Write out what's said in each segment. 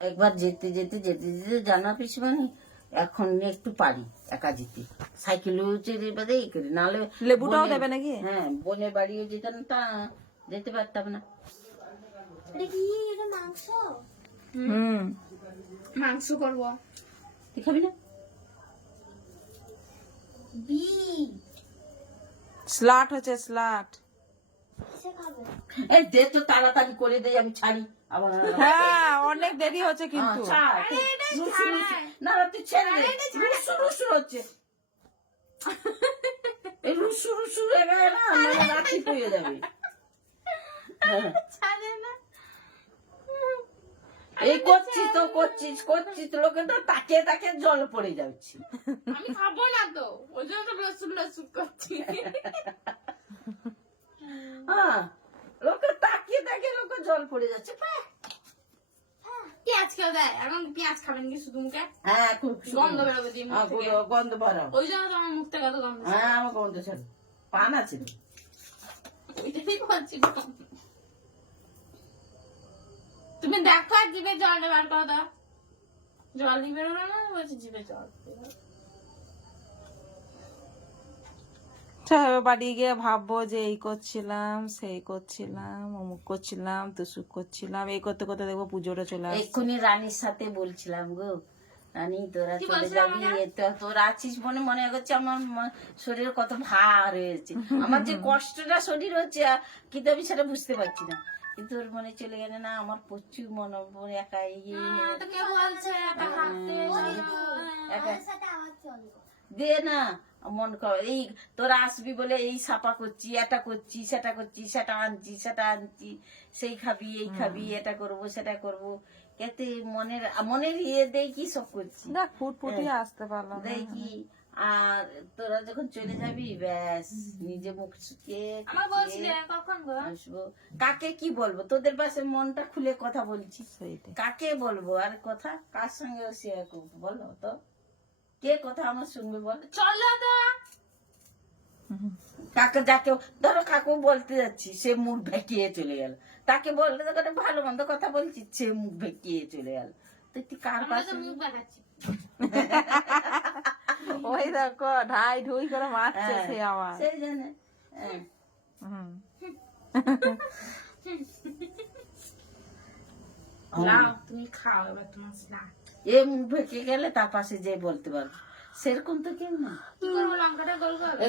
একবার যেতে যেতে যেতে যেতে জানা পিছু মানে এখন একটু পারি একা যেতে। সাইকেলেও বাদে এই করি। নাহলে লেবুটাও দেবে নাকি? হ্যাঁ বোনের বাড়িও যেতাম তা যেতে পারতাম না। মাংস? হুম। মাংস করব। তুই খাবি না? বি স্লাট হচ্ছে স্লাট। এই দে তো তাড়াতাড়ি করে দে আমি ছাড়ি। হ্যাঁ অনেক দেরি হচ্ছে কিন্তু ছাড়। রুসু রুসু। না না তুই ছেড়ে দে রুসু রুসু হচ্ছে এই রুসু রুসু হয়ে গেলে না আমার রাখি হয়ে যাবে হ্যাঁ। ছাড়ে না এই করছিস তো করছিস করছিস লোকে তো তাকে তাকে জল পড়ে যাচ্ছে আমি খাব না তো ওই জন্য তো লসুন লসুন করছি হ্যাঁ লোকে তাকিয়ে তাকিয়ে লোকে জল পড়ে যাচ্ছে। পেঁয়াজ কেউ দেয়। এখন পেঁয়াজ খাবেন কি শুধু মুখে? হ্যাঁ খুব গন্ধ বেরোবে দিয়ে মুখ হ্যাঁ, থেকে। গন্ধ বেরো ওই জন্য তো আমার মুখ থেকে এত গন্ধ হ্যাঁ আমার গন্ধ ছিল। পান আছে ওইটাই বলছি। তুমি দেখো আর জিভে জলটা বার করো দাও। জল বেরোলো না? বলছি জিভে জল। বাড়ি গিয়ে ভাববো যে এই করছিলাম সেই করছিলাম অমুক করছিলাম তুসুক করছিলাম এই করতে করতে দেখব পুজোটা চলে আসছে। এক্ষুনি রানীর সাথে বলছিলাম গো রানী তোরা চলে যাবি তোরা আছিস মনে মনে করছে আমার শরীরে কত ভার হয়েছে। আমার যে কষ্টটা শরীর হচ্ছে কিন্তু আমি সেটা বুঝতে পারছি না। কিন্তু ওর মনে চলে গেলে না আমার প্রচুর মনে মনে একা ইয়ে হ্যাঁ, তো কেউ বলছে একা দে না। মন এই তোরা আসবি বলে এই সাপা করছি এটা করছি সেটা করছি সেটা আনছি সেটা আনছি সেই খাবি এই খাবি এটা করব সেটা করব। এতে মনের মনের ইয়ে দেই কি সব করছি। দেখ ফুটফুটি আসতে পারলাম দেই কি আর তোরা যখন চলে যাবি ব্যাস নিজে মুখ গো? আসব। কাকে কি বলব? তোদের পাশে মনটা খুলে কথা বলছি। কাকে বলব? আর কথা কার সঙ্গে শেয়ার করব? বলো তো। কে কথা আমার শুনবে বল। চলো তো। কাকে যাকে ধরো কাকু বলতে যাচ্ছি সে মুখ ভেকিয়ে চলে গেল। তাকে বলতে তো একটা ভালো মন্দ কথা বলছি সে মুখ ভেকিয়ে চলে গেল। তুই তুই কার পাশে? ওই দেখো ঢাই ঢুই করে মারছে হ্যাঁ, সে আমার। সেই জন্য হ্যাঁ। হুম। তুমি খাও এবার তোমার স্নাক এ মুখ ভেকে গেলে তার পাশে যে বলতে পারব। সেরকম তো কেউ না।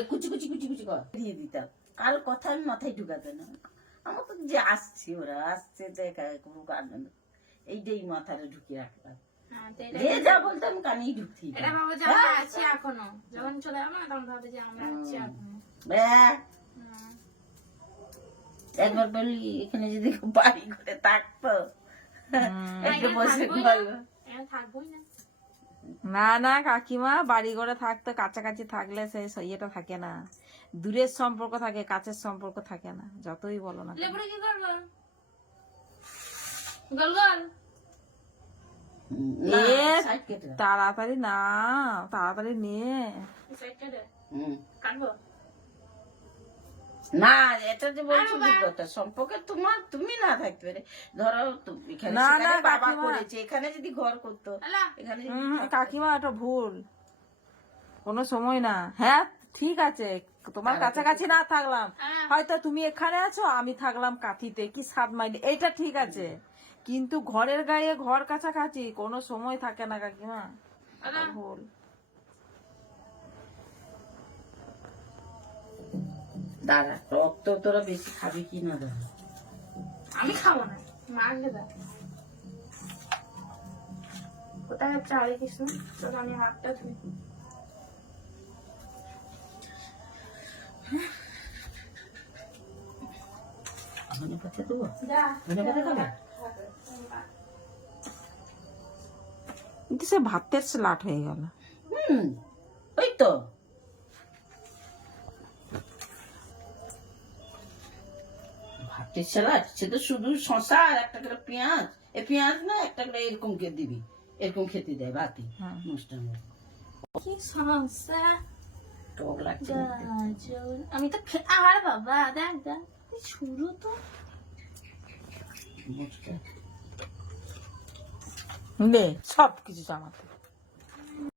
কুচি কুচি কুচি কুচি দিয়ে দিতাম। কার কথা আমি মাথায় ঢুকাতে না। আমার তো যে আসছে ওরা আসছে দেখা কোনো কারণ এইটাই মাথায় ঢুকিয়ে রাখলাম। হ্যাঁ, তো এটা যে যা বলতাম কানেই ঢুকতি এটা ভাবো যে আমরা আছি এখনও। যখন চলে যাব না তখন ভাবে যে আমরা আছি এখনও। একবার বললি এখানে যদি বাড়ি করে থাকতো একটু বসে থাকবোই না। না না কাকিমা বাড়ি ঘরে থাকতে কাছাকাছি থাকলে সেই স- ইয়েটা থাকে না। দূরের সম্পর্ক থাকে কাছের সম্পর্ক থাকে না যতই বলো না লেবুটা কি করব? গোল গোল। এ। তাড়াতাড়ি না। তাড়াতাড়ি নিয়ে। কাটবো? না এটা যে বলছো কথা সম্পর্কে তোমার তুমি না থাকতে পারে। ধরো এখানে না, সেখানে না, বাবা করেছে এখানে যদি ঘর করতো এখানে যদি হুম, থাকতো। কাকিমা এটা ভুল। কোনো সময় না। হ্যাঁ ঠিক আছে তোমার কাছাকাছি না থাকলাম। হ্যাঁ। হয়তো তুমি এখানে আছো আমি থাকলাম কাঠিতে কি সাত মাইল। এইটা ঠিক আছে। কিন্তু ঘরের গায়ে ঘর কাছাকাছি কোনো সময় থাকে না কাকিমা। ভুল। দাঁড়া রক্ত তোরা বেশি খাবি কি না দাঁড়া আমি খাব না মারলে কোথায় যাচ্ছে হরে কৃষ্ণ? চলো আমি হাতটা ধুই ধনে পাতা দেবো? যা। ধনে পাতা খাবে কিন্তু সে ভাতের স্লাট হয়ে গেল। হুম ওই তো। স্যালাড সে তো শুধু শশা আর একটা করে পেঁয়াজ। এ পেঁয়াজ না একটা করে এরকম কে দিবি। এরকম খেতে দেয় ভাতে হ্যাঁ। অনুষ্ঠান কি টক লাগছে আমি তো খে- আর বাবা দেখ দেখ শুরু তো। সব কিছু জামাতে।